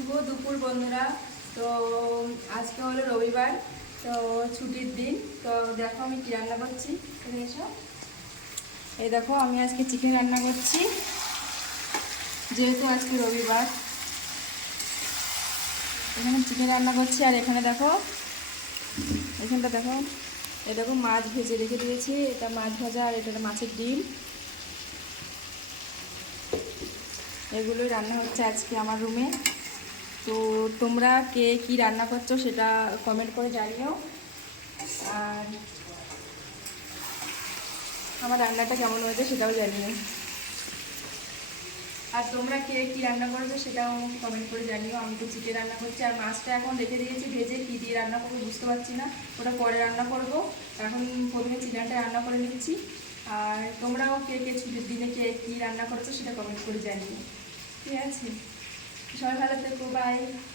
শুভ দুপুর বন্ধুরা। তো আজকে হলো রবিবার, তো ছুটির দিন। তো দেখো আমি কী রান্না করছি, এসো। এই দেখো আমি আজকে চিকেন রান্না করছি, যেহেতু আজকে রবিবার। এখানে চিকেন রান্না করছি, আর এখানে দেখো, এখানটা দেখো, এই দেখো মাছ ভেজে রেখে দিয়েছি। এটা মাছ ভাজা, আর এটা মাছের ডিম। এগুলোই রান্না হচ্ছে আজকে আমার রুমে। তো তোমরা কে কি রান্না করছো সেটা কমেন্ট করে জানিও, আর আমার রান্নাটা কেমন হয়েছে সেটাও জানিও। আর তোমরা কে কি রান্না করেছো সেটাও কমেন্ট করে জানিও। আমি তো চিকেন রান্না করছি, আর মাছটা এখন রেখে দিয়েছি ভেজে। কী দিয়ে রান্না করবো বুঝতে পারছি না, ওটা পরে রান্না করব। এখন প্রথমে চিকেনটা রান্না করে নিচ্ছি। আর তোমরাও কে কে ছুটির দিনে কে কী রান্না করেছো সেটা কমেন্ট করে জানিও। ঠিক আছে, সবাই ভালো থেকো, বাই।